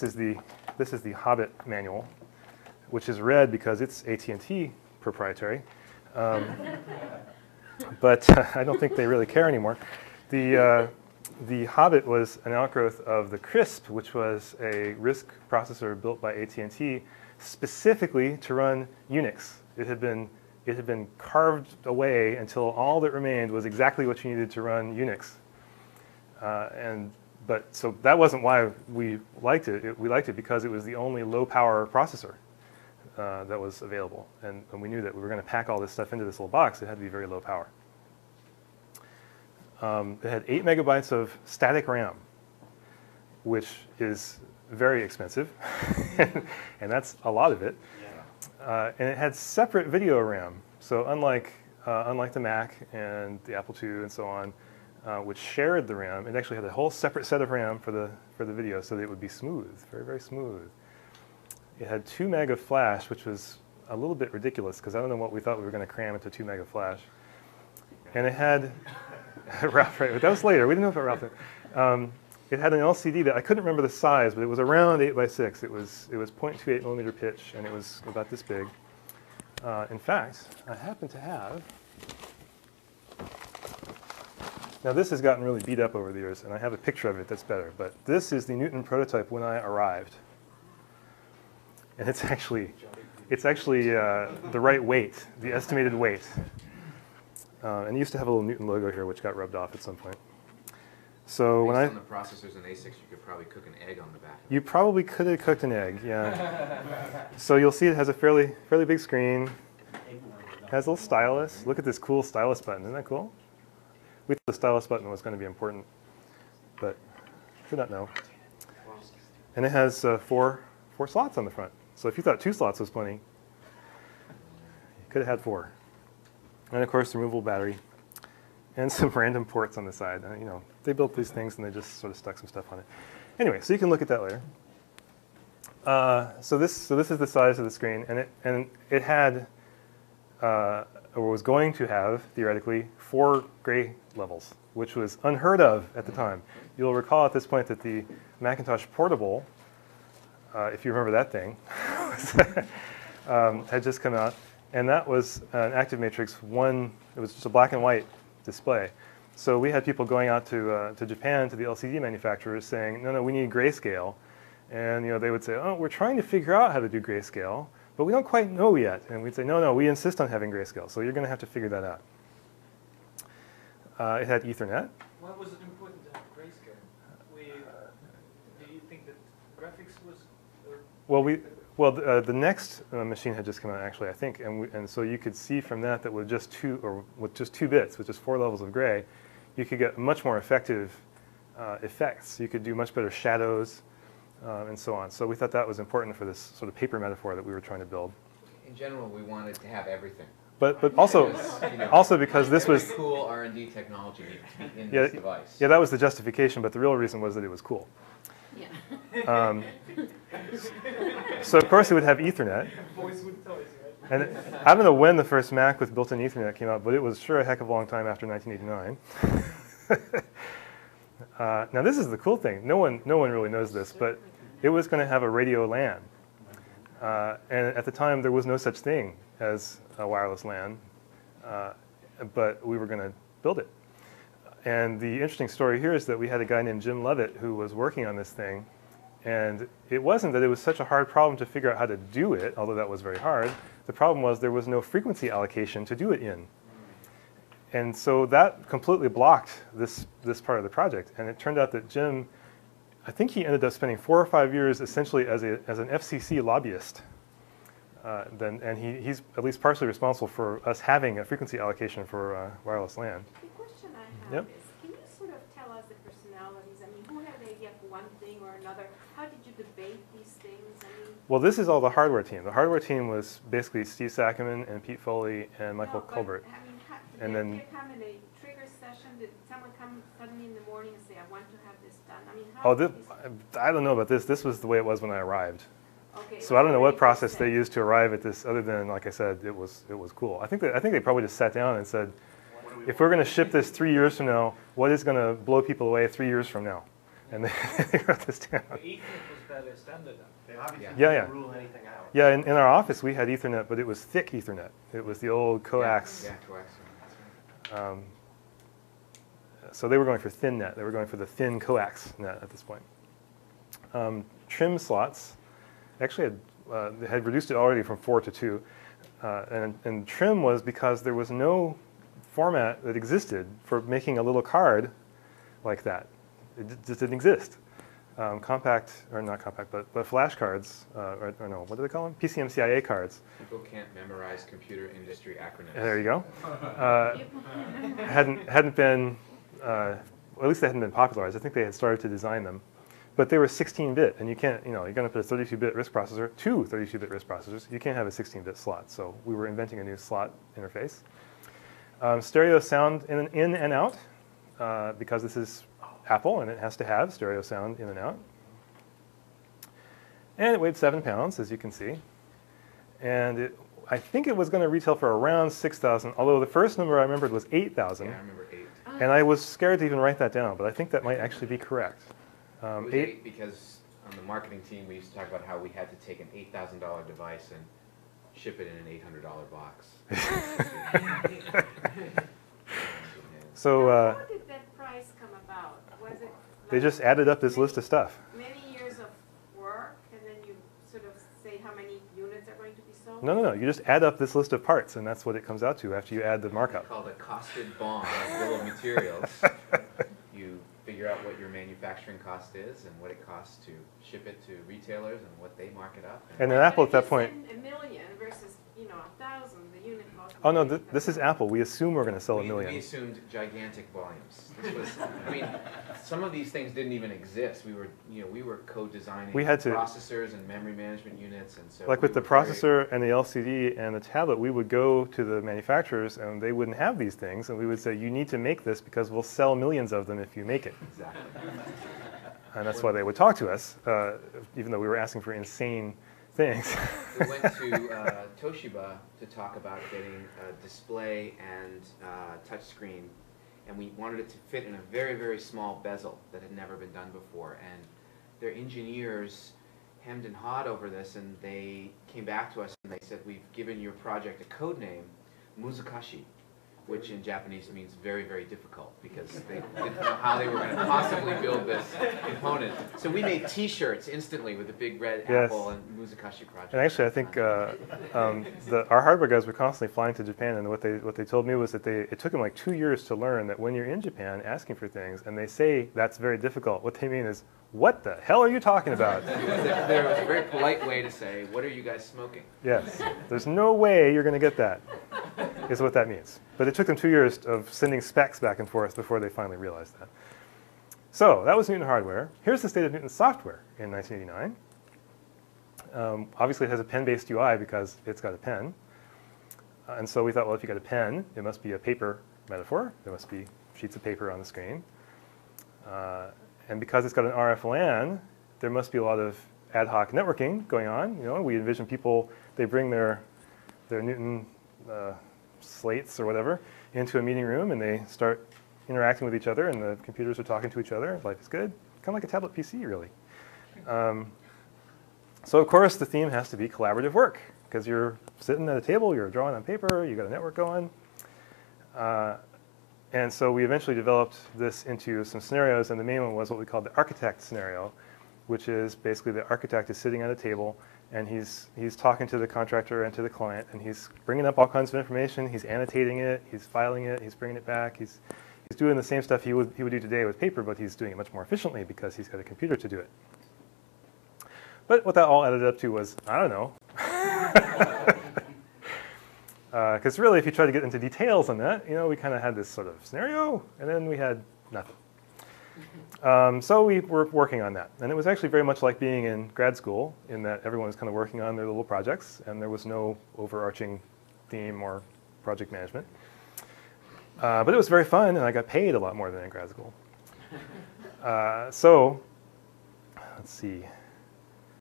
This is the Hobbit manual, which is red because it's AT&T proprietary. But I don't think they really care anymore. The Hobbit was an outgrowth of the CRISP, which was a RISC processor built by AT&T specifically to run Unix. It had been carved away until all that remained was exactly what you needed to run Unix. So that wasn't why we liked it. We liked it because it was the only low-power processor that was available. And we knew that we were going to pack all this stuff into this little box. It had to be very low power. It had 8 megabytes of static RAM, which is very expensive. And that's a lot of it. And it had separate video RAM. So unlike the Mac and the Apple II and so on, which shared the RAM, it actually had a whole separate set of RAM for the video so that it would be smooth, very, very smooth. It had 2 meg of flash, which was a little bit ridiculous because I don't know what we thought we were going to cram into 2 meg of flash. And it had, Ralph, right, that was later. We didn't know about Ralph. It had an LCD that I couldn't remember the size, but it was around 8 by 6. It was 0.28 millimeter pitch, and it was about this big. In fact, I happen to have. Now this has gotten really beat up over the years, and I have a picture of it that's better. But this is the Newton prototype when I arrived, and it's actually the right weight, the estimated weight. And it used to have a little Newton logo here, which got rubbed off at some point. So Based on the processors and ASICs, you could probably cook an egg on the back. You probably could have cooked an egg, yeah. So you'll see it has a fairly big screen. It has a little stylus. Look at this cool stylus button. Isn't that cool? We thought the stylus button was going to be important, but did not know. And it has four slots on the front. So if you thought 2 slots was plenty, you could have had 4. And of course, removable battery, and some random ports on the side. You know, they built these things and they just sort of stuck some stuff on it. Anyway, so you can look at that later. So this is the size of the screen, and it had, or was going to have theoretically 4 gray levels, which was unheard of at the time. You'll recall at this point that the Macintosh Portable, if you remember that thing, had just come out. And that was an Active Matrix 1. It was just a black and white display. So we had people going out to Japan, to the LCD manufacturers, saying, no, we need grayscale. And they would say, oh, we're trying to figure out how to do grayscale, but we don't quite know yet. And we'd say, no, we insist on having grayscale. So you're going to have to figure that out. It had Ethernet. Why was it important to have grayscale? Do you think that graphics was? Well, the next machine had just come out, actually, I think, and so you could see from that with just 2 bits, with just 4 levels of gray, you could get much more effective effects. You could do much better shadows and so on. So we thought that was important for this sort of paper metaphor that we were trying to build. In general, we wanted to have everything. But also because this was cool R&D technology in this device. Yeah, that was the justification, but the real reason was that it was cool. Yeah. So of course it would have Ethernet. And I don't know when the first Mac with built-in Ethernet came out, but it was sure a heck of a long time after 1989. Now this is the cool thing. No one really knows this, but it was going to have a radio LAN. And at the time there was no such thing as a wireless LAN, but we were going to build it. And the interesting story here is that we had a guy named Jim Levitt who was working on this thing. And it wasn't that it was such a hard problem to figure out how to do it, although that was very hard. The problem was there was no frequency allocation to do it in. And so that completely blocked this part of the project. And it turned out that Jim, I think he ended up spending 4 or 5 years essentially as an FCC lobbyist. And he's at least partially responsible for us having a frequency allocation for wireless LAN. The question I have is, can you sort of tell us the personalities? I mean, who had the idea for one thing or another? How did you debate these things? Well, this is all the hardware team. The hardware team was basically Steve Sackerman and Pete Foley and Michael Colbert. I mean, did it come in a trigger session? Did someone come suddenly in the morning and say, I want to have this done? I mean, I don't know about this. This was the way it was when I arrived. Okay, so I don't know what process they used to arrive at this, other than, like I said, it was cool. I think they probably just sat down and said, if we're going to ship this 3 years from now, what is going to blow people away 3 years from now? And they wrote this down. Ethernet was fairly standard now. They obviously Yeah, didn't yeah. rule anything out. Yeah, in our office we had Ethernet, but it was thick Ethernet. It was the old coax. Yeah, coax. That's right. So they were going for thin net. They were going for the thin coax net at this point. Trim slots, actually they had reduced it already from 4 to 2. And trim was because there was no format that existed for making a little card like that. It just didn't exist. Compact, or not compact, but flash cards, or no, what do they call them? PCMCIA cards. People can't memorize computer industry acronyms. There you go. Hadn't been, well, at least they hadn't been popularized. I think they had started to design them. But they were 16-bit, and you can't, you're going to put a 32-bit RISC processor, 2 32-bit RISC processors. You can't have a 16-bit slot. So we were inventing a new slot interface. Stereo sound in and out, because this is Apple, and it has to have stereo sound in and out. And it weighed 7 pounds, as you can see. And I think it was going to retail for around 6,000, although the first number I remembered was 8,000. Yeah, I remember 8. And I was scared to even write that down, but I think that might actually be correct. It was 8 because on the marketing team we used to talk about how we had to take an $8,000 device and ship it in an $800 box. So How did that price come about? Was it they just added up this list of stuff. many years of work, and then you sort of say how many units are going to be sold? No. You just add up this list of parts, and that's what it comes out to after you add the markup. It's called a costed BOM, a bill of materials. You figure out what your manufacturing cost is and what it costs to ship it to retailers and what they mark it up. And then Apple at that point. $1 million versus 1,000, the unit cost. Oh no, this is Apple. We assume we're going to sell $1 million. We assumed gigantic volumes. This was, I mean, some of these things didn't even exist. We were co-designing processors and memory management units, and so like with the processor and the LCD and the tablet, we would go to the manufacturers and they wouldn't have these things, and we would say, you need to make this because we'll sell millions of them if you make it. Exactly. And that's why they would talk to us, even though we were asking for insane things. We went to Toshiba to talk about getting a display and touch screen, and we wanted it to fit in a very, very small bezel that had never been done before. And their engineers hemmed and hawed over this, and they came back to us and they said, we've given your project a code name, Muzukashi, which in Japanese means very, very difficult, because they didn't know how they were going to possibly build this component. So we made T-shirts instantly with a big red apple and Muzukashi project. And actually, I think our hardware guys were constantly flying to Japan, and what they told me was that it took them like 2 years to learn that when you're in Japan asking for things, and they say that's very difficult, what they mean is, what the hell are you talking about? There was a very polite way to say, what are you guys smoking? Yes, there's no way you're going to get that, is what that means. But it took them 2 years of sending specs back and forth before they finally realized that. So that was Newton hardware. Here's the state of Newton software in 1989. Obviously, it has a pen-based UI because it's got a pen. And so we thought, well, if you got a pen, it must be a paper metaphor. There must be sheets of paper on the screen. And because it's got an RF LAN, there must be a lot of ad hoc networking going on. We envision people, they bring their Newton slates or whatever into a meeting room, and they start interacting with each other, and the computers are talking to each other. Life is good. Kind of like a tablet PC, really. So of course, the theme has to be collaborative work, because you're sitting at a table, you're drawing on paper, you got a network going. And so we eventually developed this into some scenarios, and the main one was what we called the architect scenario, which is basically the architect is sitting at a table, and he's talking to the contractor and to the client, and he's bringing up all kinds of information. He's annotating it, he's filing it, he's bringing it back. He's doing the same stuff he would do today with paper, but he's doing it much more efficiently because he's got a computer to do it. But what that all added up to was, I don't know. Because really, if you try to get into details on that, we kind of had this sort of scenario, and then we had nothing. So we were working on that. And it was actually very much like being in grad school, in that everyone was kind of working on their little projects, and there was no overarching theme or project management. But it was very fun, and I got paid a lot more than in grad school. So let's see.